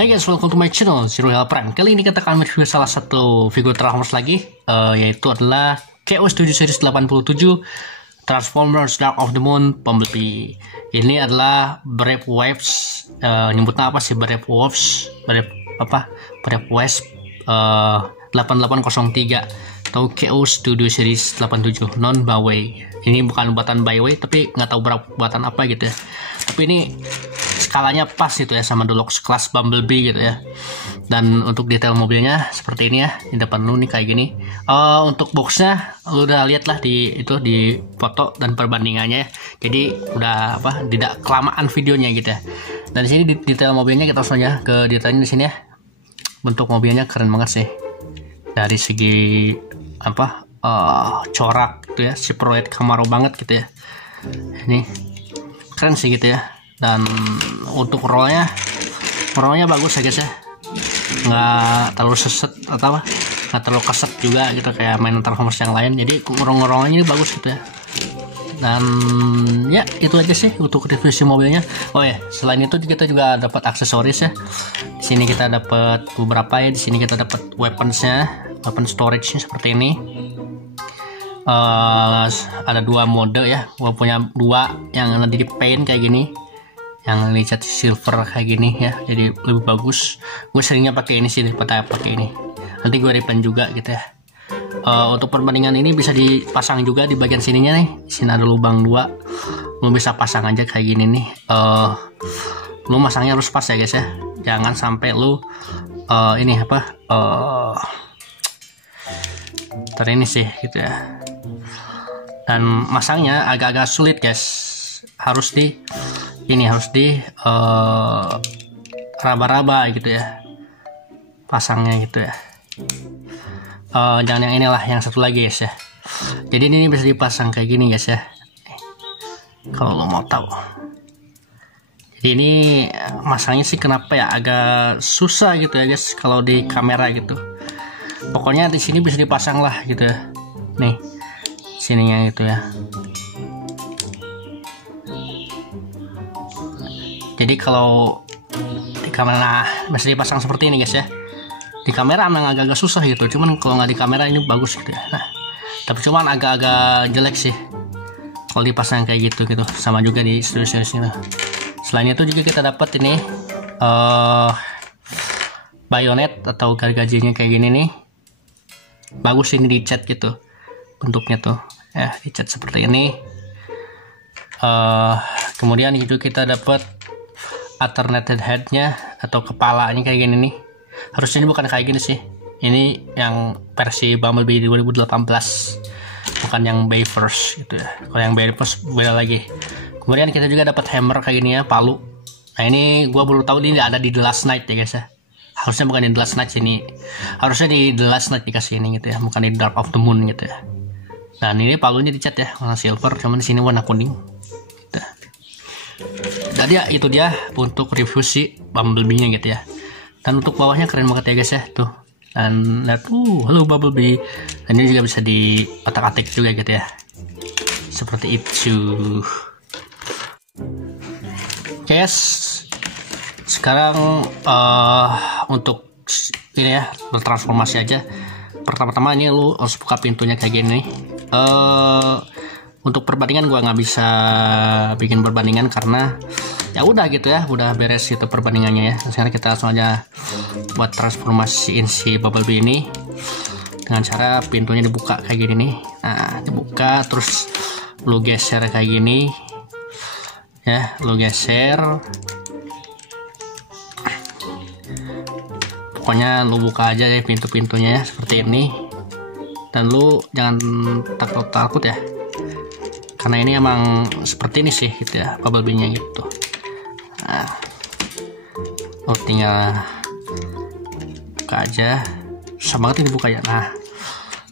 Hai guys, welcome to my channel Zero Hell Prime. Kali ini kita akan mereview salah satu figur Transformers lagi, yaitu adalah Chaos Studio Series 87 Transformers Dark of the Moon Bumblebee. Ini adalah Brave Waves, nyebutnya apa sih, Brave Waves, Brave Waves 8803 atau Chaos Studio Series 87 non Byway. Ini bukan buatan Byway, tapi nggak tahu berapa buatan apa gitu ya. Tapi ini skalanya pas gitu ya sama Deluxe kelas Bumblebee gitu ya. Dan untuk detail mobilnya seperti ini ya, di depan lu nih kayak gini. Untuk boxnya lu udah lihat lah di foto dan perbandingannya ya. Jadi udah tidak kelamaan videonya gitu ya. Dan di sini detail mobilnya kita langsung aja ke detailnya di sini ya. Bentuk mobilnya keren banget sih. Dari segi corak gitu ya, Chevrolet Camaro banget gitu ya. Ini keren sih gitu ya. Dan untuk rollnya bagus ya guys ya, nggak terlalu seset atau nggak terlalu keset juga gitu kayak main Transformers yang lain. Jadi ngorong-ngorongnya ini bagus gitu ya. Dan ya itu aja sih untuk review si mobilnya. Oh ya, selain itu kita juga dapat aksesoris ya. Di sini kita dapat beberapa ya. Di sini kita dapat weaponsnya, weapon storage-nya seperti ini. Ada dua mode ya. Gua punya dua yang nanti di paint kayak gini, yang dicat silver kayak gini ya, jadi lebih bagus. Gue seringnya pakai ini sih daripada pakai ini. Nanti gue repaint juga gitu ya. Untuk perbandingan ini bisa dipasang juga di bagian sininya nih. Di sini ada lubang dua, lu bisa pasang aja kayak gini nih. Lu masangnya harus pas ya guys ya, jangan sampai lu ini sih gitu ya. Dan masangnya agak-agak sulit guys, harus di raba-raba gitu ya pasangnya gitu ya. Jangan yang inilah, yang satu lagi guys ya. Jadi ini bisa dipasang kayak gini guys ya, kalau lo mau tahu. Jadi ini masangnya sih kenapa ya agak susah gitu ya guys kalau di kamera gitu. Pokoknya di sini bisa dipasang lah gitu ya, nih sininya gitu ya. Jadi kalau di kamera bisa dipasang seperti ini guys ya. Di kamera memang agak-agak susah gitu, cuman kalau nggak di kamera ini bagus gitu ya. Nah, tapi cuman agak-agak jelek sih kalau dipasang kayak gitu. Sama juga di studio series ini. Selain itu juga kita dapat ini bayonet atau gargajinya kayak gini nih. Bagus ini dicat gitu bentuknya tuh ya, dicat seperti ini. Kemudian itu kita dapat alternated headnya atau kepalanya kayak gini nih. Harusnya ini bukan kayak gini sih, ini yang versi Bumblebee 2018, bukan yang Bayverse gitu ya. Kalau yang Bayverse beda lagi. Kemudian kita juga dapat hammer kayak gini ya, palu. Nah ini gua baru tahu ini ada di The Last Night ya guys ya. Harusnya bukan di The Last Night ini, harusnya di The Last Night dikasih ini gitu ya, bukan di Dark of the Moon gitu ya. Dan ini palunya dicat ya warna silver, cuman di sini warna kuning. Gitu. Jadi ya itu dia untuk review si Bumblebee-nya gitu ya. Dan untuk bawahnya keren banget ya guys ya tuh. Dan lihat halo Bumblebee. Dan ini juga bisa di otak-atik juga gitu ya. Seperti itu. Guys, sekarang untuk ini ya, bertransformasi aja. Pertama-tama ini lu harus buka pintunya kayak gini. Untuk perbandingan gua nggak bisa bikin perbandingan karena ya udah gitu ya, udah beres gitu perbandingannya ya. Sekarang kita langsung aja buat transformasiin si Bumblebee ini dengan cara pintunya dibuka kayak gini nih. Nah, dibuka terus lu geser kayak gini ya, lu geser. Pokoknya lu buka aja ya pintu-pintunya ya, seperti ini. Dan lu jangan takut ya, karena ini emang seperti ini sih gitu ya Bumblebee-nya gitu. Nah, lo tinggal buka aja, susah banget ini bukanya. Nah,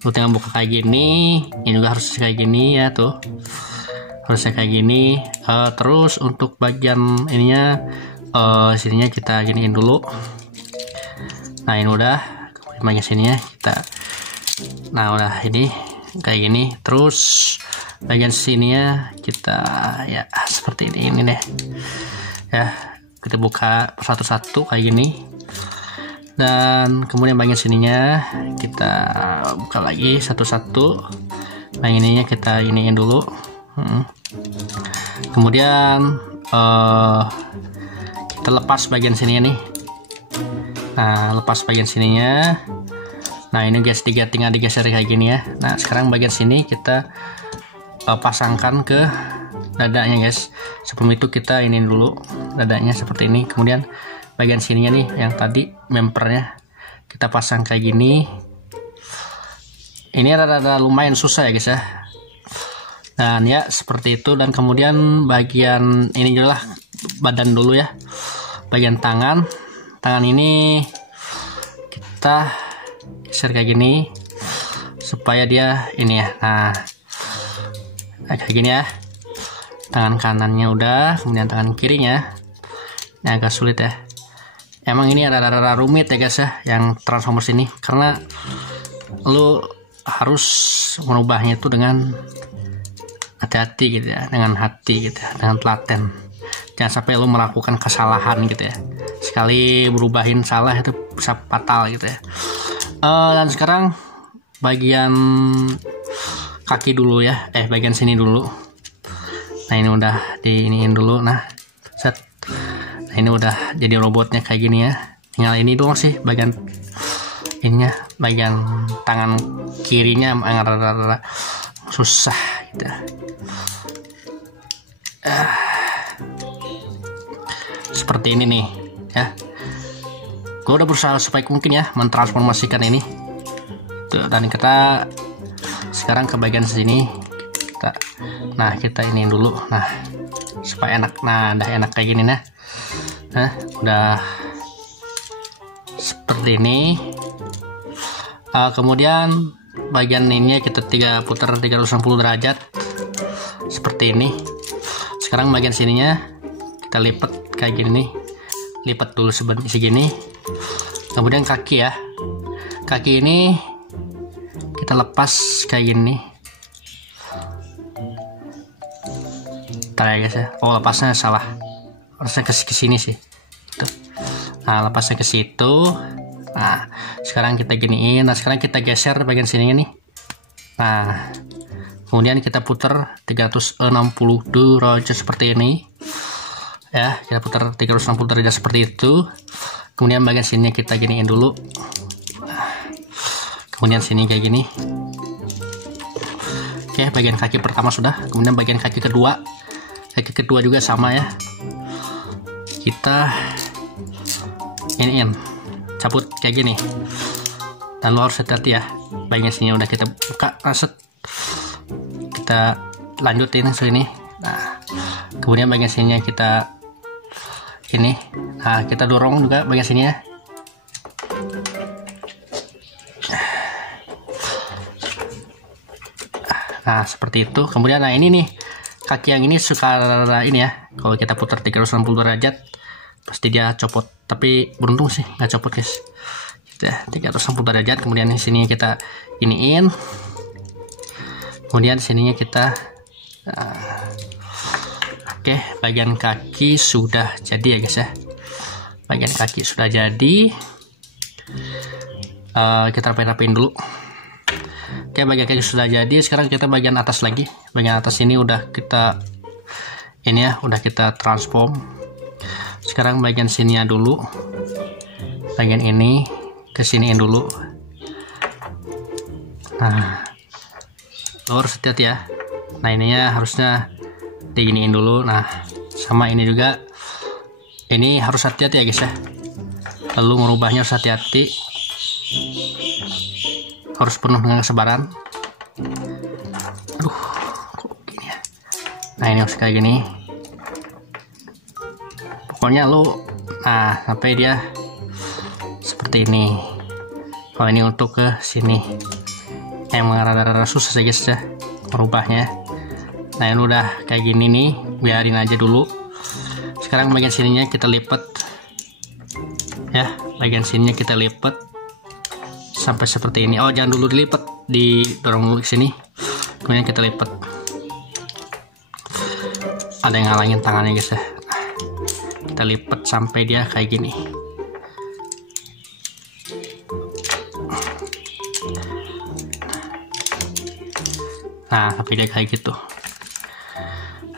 lo tinggal buka kayak gini, ini juga harus kayak gini ya, tuh harusnya kayak gini. Terus untuk bagian ininya, sininya kita giniin dulu. Nah ini udah, kemudian bagian sininya kita, nah udah ini kayak gini. Terus bagian sininya kita ya seperti ini deh ya, kita buka satu-satu kayak gini. Dan kemudian bagian sininya kita buka lagi satu-satu. Nah ininya kita iniin dulu. Kemudian kita lepas bagian sini nih. Nah lepas bagian sininya. Nah ini guys, tinggal digeser kayak gini ya. Nah sekarang bagian sini kita pasangkan ke dadanya guys. Sebelum itu kita ini dulu dadanya seperti ini. Kemudian bagian sininya nih yang tadi mempernya kita pasang kayak gini. Ini rada lumayan susah ya guys ya. Dan ya seperti itu. Dan kemudian bagian ini adalah badan dulu ya, bagian tangan ini kita geser kayak gini supaya dia ini ya. Nah kayak gini ya, tangan kanannya udah, kemudian tangan kirinya ini agak sulit ya. Emang ini rada rumit ya guys ya, yang Transformers ini, karena lu harus merubahnya itu dengan hati-hati gitu ya, dengan hati gitu ya, dengan telaten. Jangan sampai lu melakukan kesalahan gitu ya. Sekali berubahin salah itu bisa fatal gitu ya. Dan sekarang bagian kaki dulu ya, bagian sini dulu. Nah ini udah diiniin dulu. Nah set. Nah ini udah jadi robotnya kayak gini ya. Tinggal ini doang sih bagian ininya, bagian tangan kirinya rada susah gitu. Seperti ini nih ya. Gue udah berusaha sebaik mungkin ya mentransformasikan ini. Tuh, dan kita sekarang ke bagian sini. Kita ini dulu. Nah supaya enak. Nah udah enak kayak gini nah. Udah seperti ini. Kemudian bagian ini kita putar 360 derajat seperti ini. Sekarang bagian sininya kita lipat kayak gini nih, lipat dulu segini. Kemudian kaki ya, kaki ini kita lepas kayak gini. Ntar ya guys ya, lepasnya salah, harusnya ke sini sih. Tuh. Nah lepasnya ke situ. Nah sekarang kita giniin. Nah sekarang kita geser bagian sininya nih. Nah kemudian kita putar 360 derajat seperti ini ya, kita putar 360 derajat seperti itu. Kemudian bagian sini kita giniin dulu. Kemudian sini kayak gini. Oke, bagian kaki pertama sudah. Kemudian bagian kaki kedua juga sama ya, kita iniin, cabut kayak gini. Dan lo harus hati-hati ya, bagian sini udah kita buka, set, kita lanjutin ini. Nah kemudian bagian sininya kita ini, nah kita dorong juga bagian sini ya. Nah seperti itu. Kemudian nah ini nih, kaki yang ini suka ini ya, kalau kita putar 360 derajat pasti dia copot, tapi beruntung sih nggak copot guys. Ya, 360 derajat. Kemudian di sini kita iniin, kemudian sininya kita oke, bagian kaki sudah jadi ya guys ya. Bagian kaki sudah jadi. Kita rapiin dulu. Oke, bagian kaki sudah jadi. Sekarang kita bagian atas lagi. Bagian atas ini udah kita ini ya, udah kita transform. Sekarang bagian sininya dulu. Bagian ini kesiniin dulu. Nah lo harus hati-hati ya. Nah ininya harusnya diginiin dulu. Nah sama ini juga, ini harus hati-hati ya guys ya. Lalu merubahnya harus hati-hati, harus penuh dengan kesabaran. Aduh kok gini ya. Nah ini harus kayak gini. Pokoknya lo Nah, sampai dia seperti ini. Kalau ini untuk ke sini, emang rada-rada susah sih guys ya merubahnya. Nah, ini udah kayak gini nih, biarin aja dulu. Sekarang bagian sininya kita lipat ya, bagian sininya kita lipat sampai seperti ini. Oh, jangan dulu dilipat, didorong dulu ke sini, kemudian kita lipat. Ada yang ngalangin tangannya guys ya. Kita lipat sampai dia kayak gini. Nah, sampai dia kayak gitu.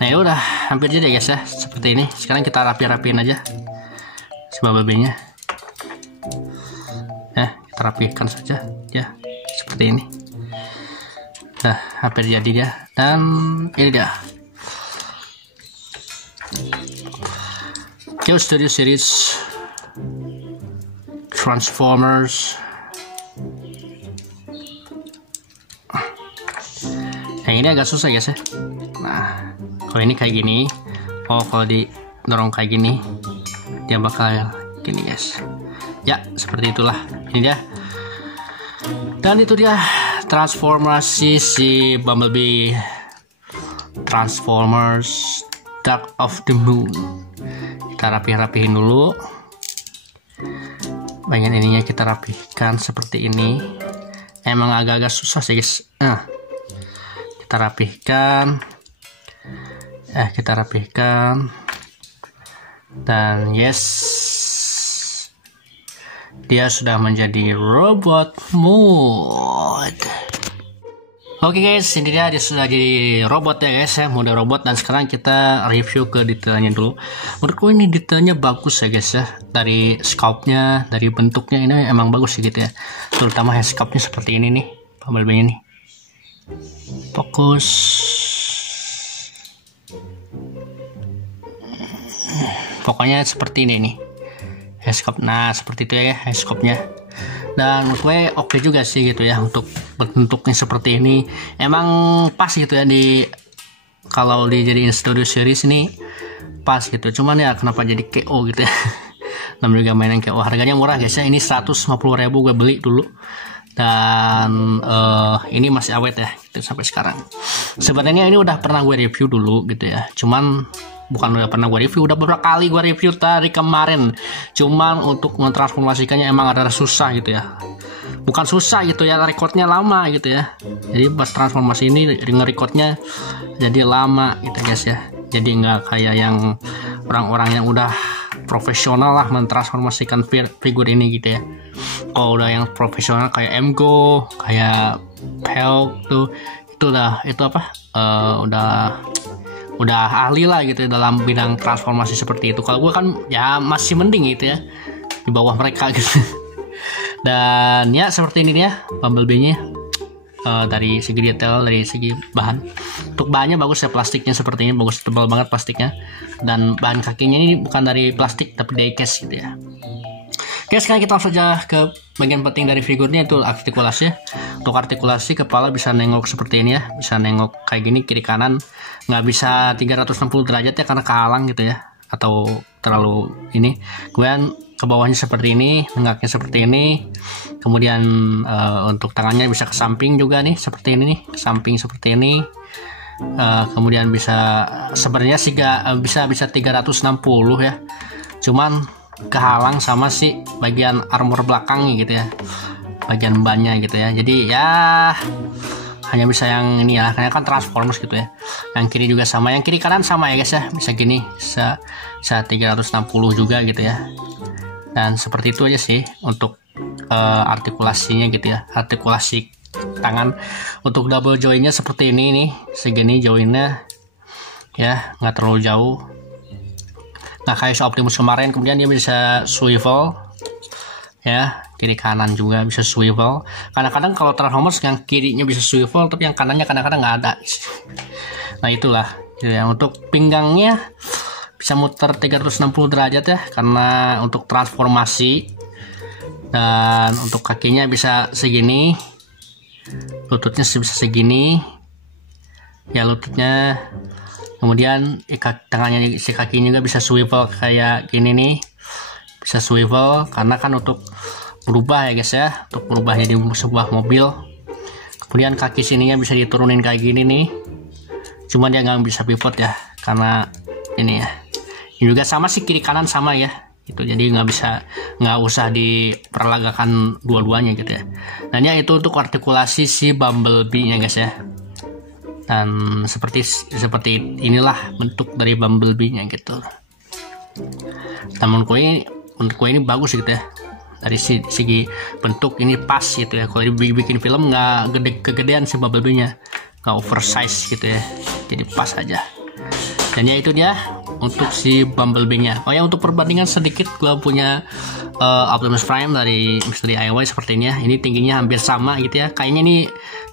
Nah, ya udah hampir jadi guys ya, seperti ini. Sekarang kita rapi-rapiin aja si bumblebee-nya. Ya, kita rapikan saja ya, seperti ini. Nah, hampir jadi dia. Dan ini dia Chaos Studio Series Transformers. Yang ini agak susah guys ya. Nah, kalau ini kayak gini, oh kalau didorong kayak gini, dia bakal gini guys. Ya, seperti itulah. Ini dia. Dan itu dia transformasi si Bumblebee Transformers Dark of the Moon. Kita rapihin dulu. Bagian ininya kita rapihkan seperti ini. Emang agak-agak susah sih guys. Nah, kita rapihkan. Dan yes, dia sudah menjadi robot mode. Oke guys, ini dia sudah jadi robot ya guys ya, mode robot. Dan sekarang kita review ke detailnya dulu. Menurutku ini detailnya bagus ya guys ya, dari scope-nya, dari bentuknya ini emang bagus sih gitu ya. Terutama head scope-nya seperti ini nih, Bumblebee ini. Fokus. Pokoknya seperti ini nih head scope. Nah, seperti itu ya head scope-nya. Dan menurut gue oke juga sih gitu ya, untuk bentuknya seperti ini emang pas gitu ya, kalau dijadiin Studio Series ini pas gitu. Cuman ya kenapa jadi KO gitu ya. Namanya juga mainan KO, harganya murah guys ya, ini 150.000 gue beli dulu. Dan ini masih awet ya gitu sampai sekarang. Sebenarnya ini udah pernah gue review dulu gitu ya, cuman bukan udah pernah gue review, udah beberapa kali gue review dari kemarin. Cuman untuk mentransformasikannya emang ada susah gitu ya. Bukan susah gitu ya, recordnya lama gitu ya. Jadi pas transformasi ini nge-recordnya jadi lama gitu guys ya. Jadi nggak kayak yang orang-orang yang udah profesional lah mentransformasikan figur ini gitu ya. Kalau udah yang profesional kayak Emgo, kayak Hulk tuh, udah ahli lah gitu dalam bidang transformasi seperti itu. Kalau gue kan ya masih mending gitu ya, di bawah mereka gitu. Dan ya seperti ini dia Bumblebee-nya, dari segi detail, dari segi bahan. Untuk bahannya bagus ya, plastiknya seperti ini bagus, tebal banget plastiknya. Dan bahan kakinya ini bukan dari plastik tapi dari case gitu ya. Oke, sekarang kita langsung saja ke bagian penting dari figurnya, itu artikulasi. Untuk artikulasi kepala bisa nengok seperti ini ya, bisa nengok kayak gini kiri kanan, nggak bisa 360 derajat ya karena kehalang gitu ya, atau terlalu ini. Kemudian ke bawahnya seperti ini, nengaknya seperti ini. Kemudian untuk tangannya bisa ke samping juga nih, seperti ini nih, ke samping seperti ini. Kemudian bisa sebenarnya sih bisa 360 ya, cuman kehalang sama si bagian armor belakangnya gitu ya, bagian bannya gitu ya. Jadi ya hanya bisa yang ini ya, karena kan Transformers gitu ya. Yang kiri juga sama, yang kiri kanan sama ya guys ya, bisa gini, bisa 360 juga gitu ya. Dan seperti itu aja sih untuk artikulasinya gitu ya, artikulasi tangan. Untuk double joinnya seperti ini nih, segini joinnya ya, nggak terlalu jauh. Nah, kayak Optimus kemarin. Kemudian dia bisa swivel ya, kiri kanan juga bisa swivel. Kadang-kadang kalau Transformers yang kirinya bisa swivel tapi yang kanannya kadang-kadang nggak ada. Nah, itulah gitu ya. Untuk pinggangnya bisa muter 360 derajat ya, karena untuk transformasi. Dan untuk kakinya bisa segini, lututnya bisa segini ya, lututnya. Kemudian tangannya, si kakinya juga bisa swivel kayak gini nih bisa swivel karena kan untuk berubah ya guys ya, untuk berubah jadi sebuah mobil. Kemudian kaki sininya bisa diturunin kayak gini nih, cuman dia nggak bisa pivot ya karena ini ya. Ini juga sama sih, kiri kanan sama ya itu, jadi nggak usah diperlagakan dua-duanya gitu ya. Dan ya itu untuk artikulasi si Bumblebee nya guys ya. Dan seperti inilah bentuk dari Bumblebee nya gitu. Namun menurutku ini bagus gitu ya, dari segi bentuk ini pas gitu ya. Kalau dibikin film nggak kegedean si Bumblebee nya, nggak oversize gitu ya, jadi pas aja. Dan ya itu dia untuk si Bumblebee nya. Oh ya, untuk perbandingan sedikit, gua punya Optimus Prime dari Mr. DIY seperti ini ya. Ini tingginya hampir sama gitu ya, kayaknya ini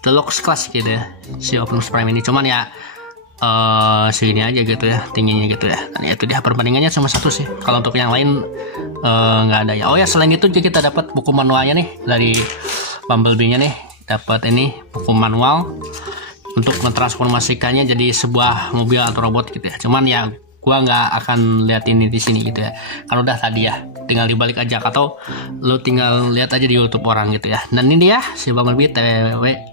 deluxe class gitu ya si Optimus Prime ini, cuman ya segini aja gitu ya tingginya gitu ya. Dan itu dia perbandingannya cuma satu sih, kalau untuk yang lain nggak ada ya. Oh ya, selain itu kita dapat buku manualnya nih dari Bumblebee nya nih, dapat ini buku manual untuk mentransformasikannya jadi sebuah mobil atau robot gitu ya. Cuman ya gua nggak akan lihat ini di sini gitu ya, kan udah tadi ya, tinggal dibalik aja atau lo tinggal lihat aja di YouTube orang gitu ya. Dan ini dia si Bumblebee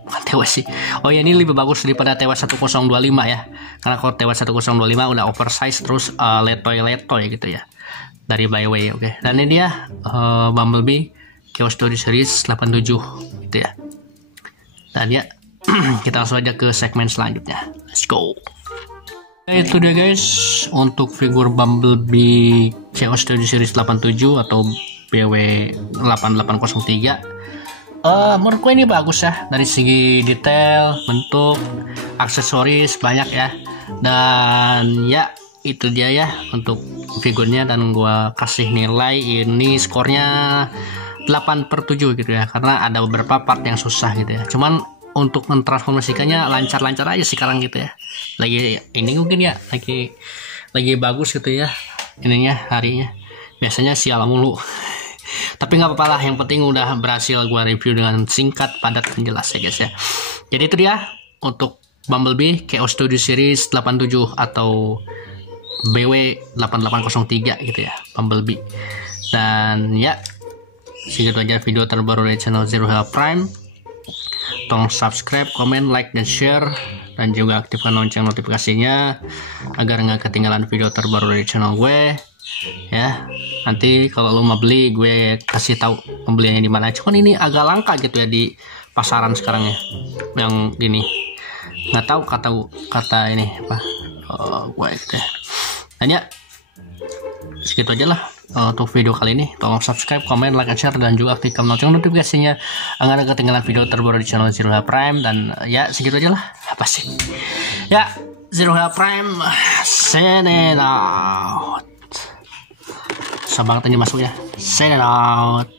bukan TW sih. Oh ya, ini lebih bagus daripada TW1025 ya, karena kalau TW1025 udah oversize terus letoy gitu ya dari Byway. Oke. Dan ini dia Bumblebee Chaos Theory Series 87 gitu ya. Dan ya kita langsung aja ke segmen selanjutnya, let's go. Itu dia guys untuk figur Bumblebee Chaos Theory Series 87 atau BW8803. Menurutku ini bagus ya, dari segi detail, bentuk, aksesoris banyak ya. Dan ya itu dia ya untuk figurnya, dan gua kasih nilai ini skornya 8/7 gitu ya, karena ada beberapa part yang susah gitu ya. Cuman untuk mentransformasikannya lancar-lancar aja sekarang gitu ya. Lagi ini mungkin ya lagi bagus gitu ya ininya harinya. Biasanya sial mulu. Tapi nggak apa-apa lah, yang penting udah berhasil gua review dengan singkat, padat, dan jelas ya guys ya. Jadi itu dia untuk Bumblebee Chaos Theory Series 87 atau BW8803 gitu ya, Bumblebee. Dan ya segitu aja video terbaru dari channel Zero Hell Prime. Tolong subscribe, komen, like, dan share, dan juga aktifkan lonceng notifikasinya agar nggak ketinggalan video terbaru dari channel gue ya. Nanti kalau lo mau beli, gue kasih tahu pembeliannya di mana. Cuman ini agak langka gitu ya di pasaran sekarang ya, yang ini nggak tahu kata ini apa gue gitu ya. Dan ya segitu aja lah untuk video kali ini. Tolong subscribe, komen, like, share, dan juga aktifkan lonceng notifikasinya agar nggak ketinggalan video terbaru di channel Zero Hell Prime. Dan ya segitu aja lah, apa sih ya, Zero Hell Prime signing out. Susah banget ini masuk ya, signing out.